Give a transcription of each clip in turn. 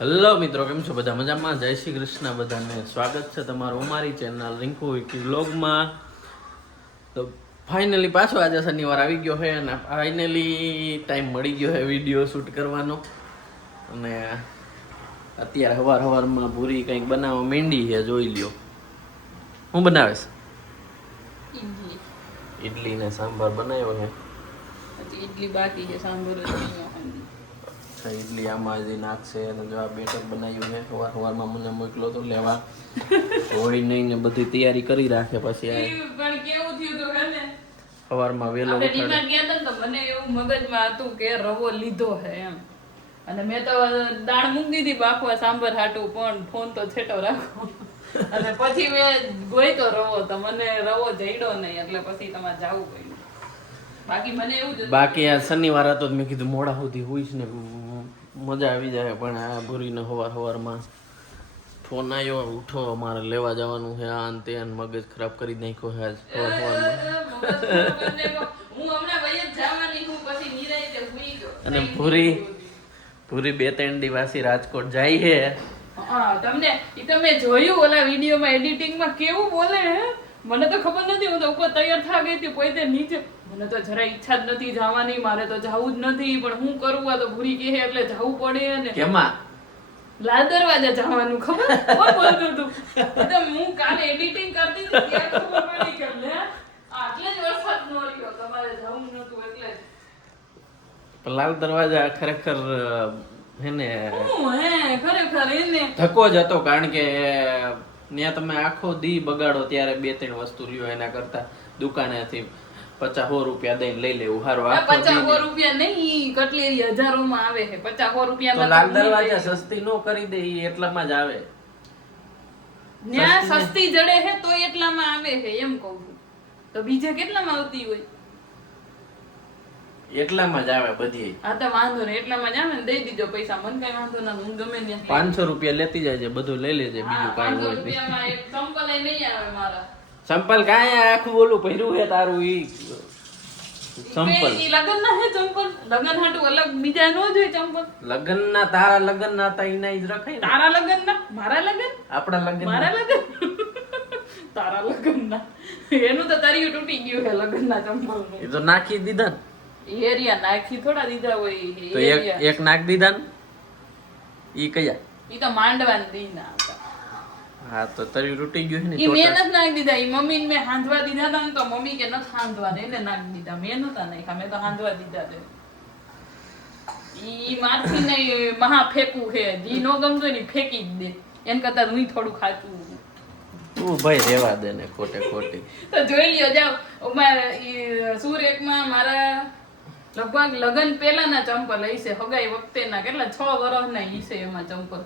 Hello મિત્રો કેમ છો બધા? મજામાં? જય શ્રી કૃષ્ણ બધાને. સ્વાગત છે તમારું અમારી ચેનલ રિંકુ વિકી વ્લોગમાં. તો ફાઇનલી પાછો આજે શનિવાર આવી ગયો છે અને ફાઇનલી ટાઈમ મળી ગયો છે વીડિયો શૂટ કરવાનો. અને અત્યારે હવાર હવારમાં પૂરી કંઈક બનાવવા માંડી છે જોઈ લ્યો. હું બનાવીશ? ઇડલી ને સાંભાર બનાવ્યો છે. ઇડલી બાકી છે સાંભર ઇડલી આમાં હજી નાખશે અને જો આ બેટર બનાવ્યું છે સવાર સવારમાં મને મોકલો તો લેવા. હોળી નહીં ને બધી તૈયારી કરી રાખે પછી પણ કેવું થયું તો ખબર સવારમાં આપણે ઉઠાડે. ગયા તો મને એવું મગજમાં હતું કે રવો લીધો છે એમ. અને મેં તો દાળ મૂકી દીધી બાફવા સાંભર હાટું પણ ફોન તો છેટો રાખો. અને પછી મેં ગોઈતો રવો તો મને રવો જઈડો નહીં એટલે પછી તમારે જવું પડ્યું. બાકી મને એવું બાકી આ શનિવાર હતો મેં કીધું મોડા સુધી હોઈશ ને મજા આવી જાય પણ આ ભૂરીને હવાર હવારમાં ફોન આવ્યો ઉઠો અમારે લેવા જવાનું છે આ તે મગજ ખરાબ કરી નાખ્યો છે આજ હવાર સવારમાં હું હમણાં વહી જ જવાની છું પછી નિરાંતે સૂઈ ગયો. અને ભૂરી ભૂરી બે ત્રણ દિવસથી રાજકોટ જાય છે. તમને ઈ તમે જોયું ઓલા વિડીયોમાં એડિટિંગમાં કેવું બોલે હે? મને તો ખબર નથી હું તો ઉપર તૈયાર થા ગઈ હતી પોતે નીચે મને તો જરા ઈચ્છા જ નથી જવાની મારે તો જવું જ નથી પણ હું કરું આ તો ભૂરી કહે એટલે જવું પડે ને કેમાં? લાલ દરવાજા જવાનું ખબર? કોણ બોલતું તો? હું કાલે એડિટિંગ કરતી હતી ત્યારે ખબર પડી કે લે આટલે જ વરસાદ નો રહ્યો તમારે જવું નતું એટલે લાલ દરવાજા ખરેખર હે ને હું હે ખરેખર એને. ધક્કો જ હતો કારણ કે ત્યાં તમે આખો દી બગાડો ત્યારે બે ત્રણ વસ્તુ લ્યો એના કરતા દુકાનેથી. પચાસ રૂપિયા દઈને લઈ લેવું સારું આખો પચાસો રૂપિયા નહીં કટલેરી હજારો માં આવે છે? પચાસો રૂપિયા લાલ દરવાજા સસ્તી નો કરી દે ઈ એટલામાં જ આવે. ન્યા સસ્તી જડે છે તો એટલામાં આવે છે એમ કહું છું. તો બીજે કેટલામાં આવતી હોય? એટલામાં જ આવે બધી. હા તો વાંધો નહીં એટલામાં જ આવે ને દઈ દીજો પૈસા. મને કઈ વાંધો ના હું ગમે ને પાંચસો રૂપિયા લેતી જાય છે બધું લઈ લેજે બીજું કાંઈ હોય ચંપલ નહીં આવે મારા. સંપલ કાંઈ આખું બોલું પહેર્યું છે તારું ઈ? સંપલ. લગન ના હે ચંપલ લગન હાટુ અલગ બીજા નો જોઈએ ચંપલ લગન ના તારા લગ્ન ના તા ઈના ઈ જ રખાય તારા લગન ના? મારા લગન? આપણા લગન મારા લગન? તારા લગન ના. એનું તો તરિયું તૂટી ગયું હે લગન ના ચંપલ એ તો નાખી દીધા એરિયા નાખી થોડા દીધા હોય તો એક એક નાખ દીધા ને. ઈ કયા? ઈ તો માંડવાન દીના હતા. હા તો તારી તૂટી ગયું છે ને ઈ મેં નથી નાખી દીધા ઈ મમ્મીને મેં હાંધવા દીધા હતા ને તો મમ્મી કે નથી હાંધવા એને નાખી દીધા. મેં નતા નાખ્યા મેં તો હાંધવા દીધા તે. ઈ મારથી ને મહા ફેંકવું છે. જી નો ગમતો ને ફેંકી જ દે. એન કરતા હું થોડું ખાતું તું ભાઈ રેવા દે ને ખોટે ખોટી. તો જોઈ લ્યો જાવ મારા ઈ સુરેકમાં મારા લગભગ લગન પહેલાના ચંપલ હશે હગાઈ વખતેના કેટલા છ વર્ષના હશે એમાં ચંપલ.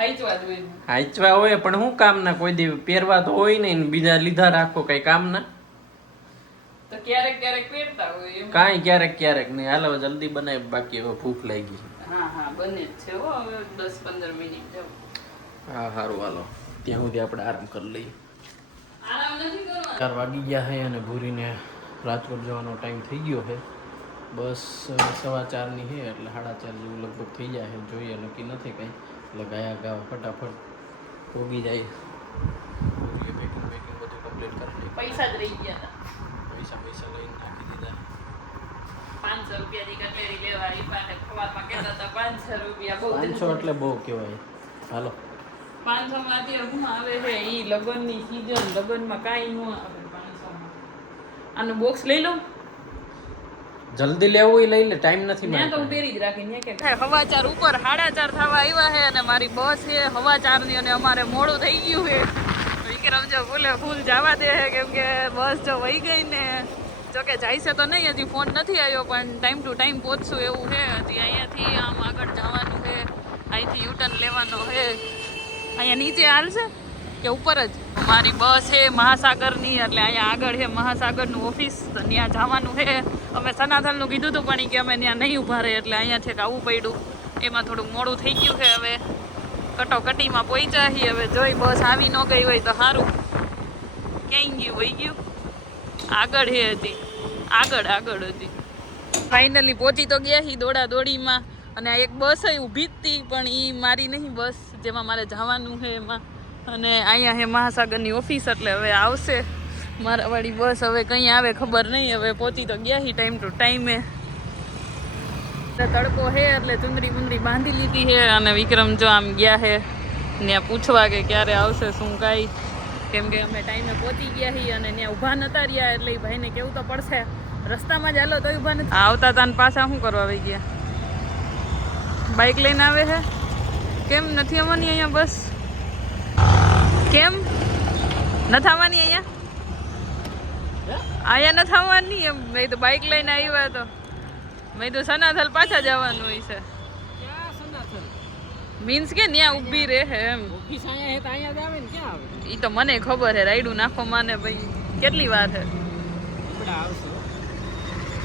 હાચવા હોય. પણ શું કામ ના કોઈ દી પહેરવા તો હોય ને બીજા લીધા રાખો કઈ કામ ના. તો ક્યારેક ક્યારેક પહેરતા હોય કાંઈ ક્યારેક ક્યારેક નહીં. હાલો જલ્દી બનાવી બાકી હવે ભૂખ લાગી હા હા બને છે હો હવે દસ પંદર મિનિટ હા. સારું હાલો. ત્યાં સુધી આપણે આરામ કરી લઈએ. આરામ નથી કરવાનો. ચાર વાગી ગયા છે અને ભૂરીને રાજકોટ જવાનો ટાઈમ થઈ ગયો છે બસ સવા ચારની છે એટલે સાડા ચાર જેવું લગભગ થઈ જાય છે જોઈએ નક્કી નથી કંઈ. એટલે ગયા ગયા ફટાફટ પોગી જાય. પેકિંગ પેકિંગ બધું કમ્પ્લીટ કરી નાખ્યું પૈસા જ રહી ગયા હતા. પૈસા પૈસા લઈને નાખી દીધા. પાંચસો રૂપિયાની કચેરી લેવા એ પાસે ખવારમાં કહેતા હતા પાંચસો રૂપિયા બહુ પાંચસો એટલે બહુ કહેવાય. હાલો. પાંચસો માં અત્યારે શું આવે છે? ઈ લગ્નની સીઝન લગ્નમાં કાંઈ ન આવે પાંચસો આનું બોક્સ લઈ લઉં જલ્દી લેવું એ લઈ લે ટાઈમ નથી મેં તો ઉભેરી જ રાખી ત્યાં કે હવા ચાર ઉપર સાડા ચાર થવા આવ્યા છે અને મારી બસ છે હવા ચારની અને અમારે મોડું થઈ ગયું છે વિક્રમ જો ભૂલે ફૂલ જવા દે છે કેમ કે બસ જો વહી ગઈ ને જો કે જાય છે તો નહીં હજી ફોન નથી આવ્યો પણ ટાઈમ ટુ ટાઈમ પહોંચશું એવું છે હજી અહીંયાથી આમ આગળ જવાનું છે અહીંથી યુટર્ન લેવાનો છે અહીંયા નીચે હાલશે કે ઉપર જ? મારી બસ છે મહાસાગરની એટલે અહીંયા આગળ છે મહાસાગરનું ઓફિસ ત્યાં જવાનું છે અમે સનાથલનું કીધું હતું પણ એ કે અમે ત્યાં નહીં ઊભા રહે એટલે અહીંયા છે કે આવવું પડ્યું. એમાં થોડુંક મોડું થઈ ગયું છે હવે. કટોકટીમાં પહોંચ્યા છીએ. હવે જોઈ બસ આવી ન ગઈ હોય તો સારું ક્યાંય ગયું? વહી ગયું? આગળ હે હતી આગળ આગળ હતી ફાઇનલી પહોંચી તો ગયા છીએ દોડા દોડીમાં અને આ એક બસ ઊભી જ હતી પણ એ મારી નહીં બસ, જેમાં મારે જવાનું છે એમાં. અને અહીંયા હે મહાસાગરની ઓફિસ, એટલે હવે આવશે. મારા વાળી બસ હવે કઈ આવે ખબર નહીં. હવે પહોંચી તો ગયા હી ટાઈમ ટુ ટાઈમે તડકો હે એટલે ચુંદરી બુંદરી બાંધી લીધી છે અને વિક્રમ જો આમ ગયા હે. ત્યાં પૂછવા કે ક્યારે આવશે, શું કાંઈ. કેમ કે અમે ટાઈમે પહોંચી ગયા છીએ અને ત્યાં ઊભા નતા રહ્યા એટલે એ ભાઈને કેવું તો પડશે. રસ્તામાં જ હાલો તો ઊભા નથી. આવતા તાન પાછા શું કરવા આવી ગયા? બાઇક લઈને આવે છે કેમ નથી આવવાની અહીંયા બસ? કેમ? નથી આવવાની અહીંયા? અહીંયા નથી થવાની એમ. મેં તો બાઇક લઈને આવ્યા તો મેં તો સનાથલ પાછા જવાનું હોય છે. મીન્સ કે ત્યાં ઊભી રહે હે એમ. એ તો મને ખબર છે રાઈડું નાખો માને ભાઈ કેટલી વાર આવશે.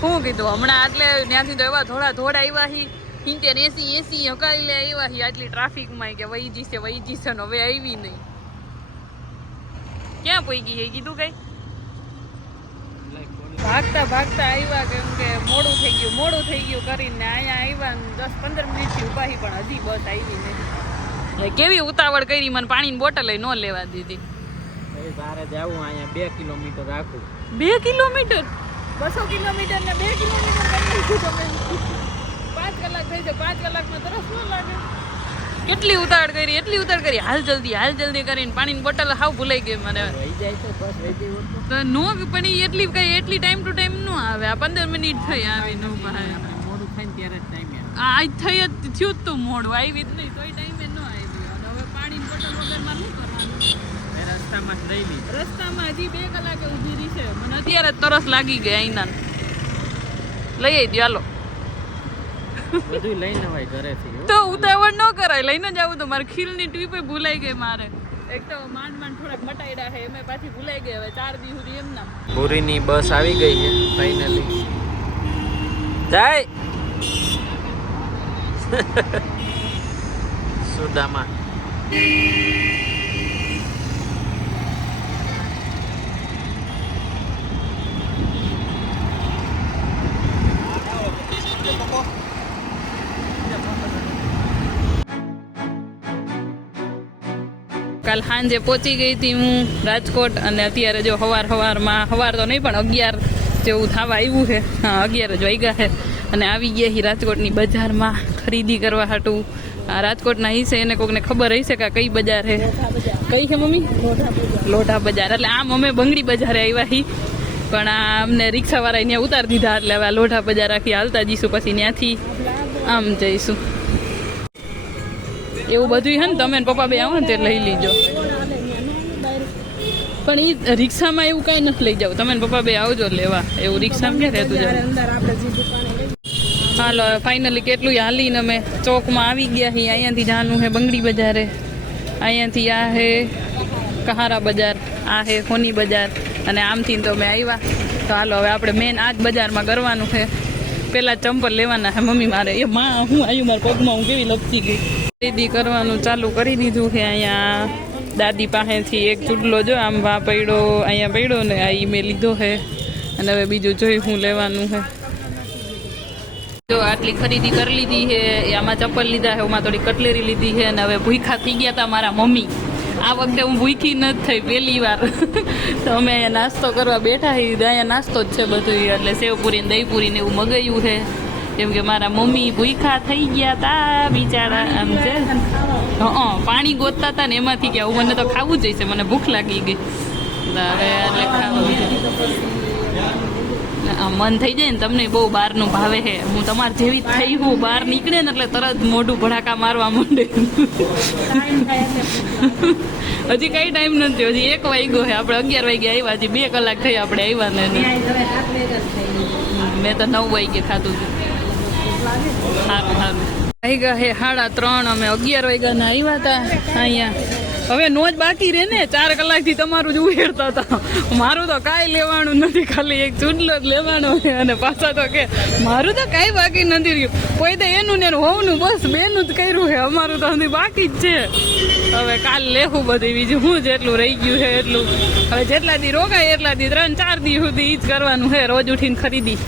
શું કીધું હમણાં એટલે ત્યાંથી તો એવા થોડા થોડા આવ્યા હી. સિત્તેર એસી એસી હકાઈ લે આવ્યા હી. આટલી ટ્રાફિકમાં કે વહી જશે વહી જશે ને હવે આવી નહીં. ક્યાં પૈકી હે? કીધું કઈ? ભાગતા ભાગતા આવ્યા કેમ કે મોડું થઈ ગયું મોડું થઈ ગયું કરીને અહીંયા આવ્યા ને દસ પંદર મિનિટથી ઊભા હી પણ હજી બસ આવી નથી. કેવી ઉતાવળ કરી મને પાણીની બોટલ ન લેવા દીધી. એ તારે જવું અહીંયા બે કિલોમીટર રાખું. બે કિલોમીટર? બસો કિલોમીટર ને બે કિલોમીટર પાંચ કલાક થઈ જાય પાંચ કલાકમાં તરસ ન લાગે. કેટલી ઉતાવળ કરી એટલી ઉતાવળ કરી. હાલ જલ્દી હાલ જલ્દી કરીને પાણીની બોટલ હાવ ભૂલાઈ ગઈ મને. તો નો પણ એટલી કઈ એટલી ટાઈમ ટુ ટાઈમ નો આવે. આ પંદર મિનિટ થઈ આવી નો મોડું થાય ત્યારે જ ટાઈમે આ આજ થઈ જ થયું જ તો મોડું. આવી જ નહીં તોય ટાઈમે ન આવી અને હવે પાણીની બોટલ વગરમાં શું કરવાનું? રસ્તામાં જ રહી રસ્તામાં હજી બે કલાકે ઊભી રહી છે. મને અત્યારે તરસ લાગી ગઈ અહીંના લઈ આવી દો હાલો. બધું લઈને હોય ઘરેથી તો ઉતાવળ ન કરાય લઈને જ આવું તો મારે ખીલની ટીપે ભૂલાઈ ગઈ મારે. એક તો માંડ માંડ થોડાક મટાઈડા છે એમે પાછી ભૂલાઈ ગઈ હવે ચાર દી સુધી એમ ના. ભૂરીની બસ આવી ગઈ છે ફાઇનલી જાય. સુદામા. કાલ સાંજે પહોંચી ગઈ હતી હું રાજકોટ અને અત્યારે જો સવાર સવારમાં સવાર તો નહીં પણ અગિયાર જેવું થવા આવ્યું છે. હા, અગિયાર જ વાગ્યા છે. અને આવી ગયા હી રાજકોટની બજારમાં ખરીદી કરવા હાટું. આ રાજકોટના હિસે એને કોકને ખબર હશે કે કઈ બજાર છે. કઈ છે મમ્મી? લોઢા બજાર. એટલે આમ અમે બંગડી બજારે આવ્યા હી. પણ આ અમને રિક્ષાવાળા ત્યાં ઉતારી દીધા એટલે હવે આ લોઢા બજાર આખી હાલતા જઈશું, પછી ત્યાંથી આમ જઈશું. એવું બધું હે ને, તમે પપ્પા બે આવો ને તે લઈ લીજો. પણ એ રિક્ષામાં એવું કાંઈ નથી લઈ જાવ. તમે પપ્પા બે આવજો લેવા. એવું રિક્ષામાં ક્યાં રહેતું જાય હાલો ફાઇનલી કેટલું હાલીને અમે ચોકમાં આવી ગયા છીએ. અહીંયાથી જાનું છે બંગડી બજારે. અહીંયાથી આ હે કહારા બજાર, આ હે હોની બજાર, અને આમથી તો અમે આવ્યા. તો હાલો, હવે આપણે મેન આ જ બજારમાં કરવાનું છે. પેલા ચંપલ લેવાના હે મમ્મી મારે. એ માં, હું આવ્યું મારા પગમાં હું કેવી લપસી ગઈ. ખરીદી કરવાનું ચાલુ કરી દીધું છે અહીંયા. દાદી પાસેથી એક ચૂડલો જો આમ વા પડ્યો, અહીંયા પડ્યો ને આ મેં લીધો છે. અને હવે બીજું જોઈ હું લેવાનું છે. જો આટલી ખરીદી કરી લીધી છે આમાં ચપ્પલ લીધા છે, એમાં થોડી કટલેરી લીધી છે, અને હવે ભૂખા થઈ ગયા હતા મારા મમ્મી. આ વખતે હું ભૂખી નથી થઈ પહેલી વાર. તો અમે નાસ્તો કરવા બેઠા છીએ, અહીંયા નાસ્તો જ છે બધું એટલે સેવપુરી ને દહીપુરી ને એવું મગાવ્યું છે. કેમ કે મારા મમ્મી ભૂખા થઈ ગયા તા બિચારા આમ છે. હં પાણી ગોતતા હતા ને એમાંથી કે હું મને તો ખાવું જ છે મને ભૂખ લાગી ગઈ. હવે એટલે ખાવું મન થઈ જાય ને તમને બહુ બહારનું ભાવે છે હું તમારે જેવી થઈ હું બહાર નીકળે ને એટલે તરત મોઢું ભડાકા મારવા માંડે. હજી કઈ ટાઈમ નથી હજી એક વાગ્યો છે આપણે અગિયાર વાગે આવ્યા હજી બે કલાક થઈ આપણે આવ્યા ને. મેં તો નવ વાગે ખાધું હતું. સારું સારું અમે અગિયાર વાગ્યાના આવ્યા હતા અહીંયા. બાકી રહે ને, ચાર કલાકથી તમારું જ ઉહેરતા હતા. મારું તો કાંઈ લેવાનું નથી, ખાલી એક ચૂંટલો જ લેવાનો અને પાછા તો કે, મારું તો કાંઈ બાકી નથી રહ્યું. કોઈ તો એનું ને હોવનું બસ, બેનું જ કર્યું છે. અમારું તો હજી બાકી જ છે. હવે કાલ લેવું બધું, બીજું હું જેટલું રહી ગયું છે એટલું. હવે જેટલા દી રોકાય એટલા દી ત્રણ, ચાર દી સુધી ઈ જ કરવાનું છે. રોજ ઉઠીને ખરીદી.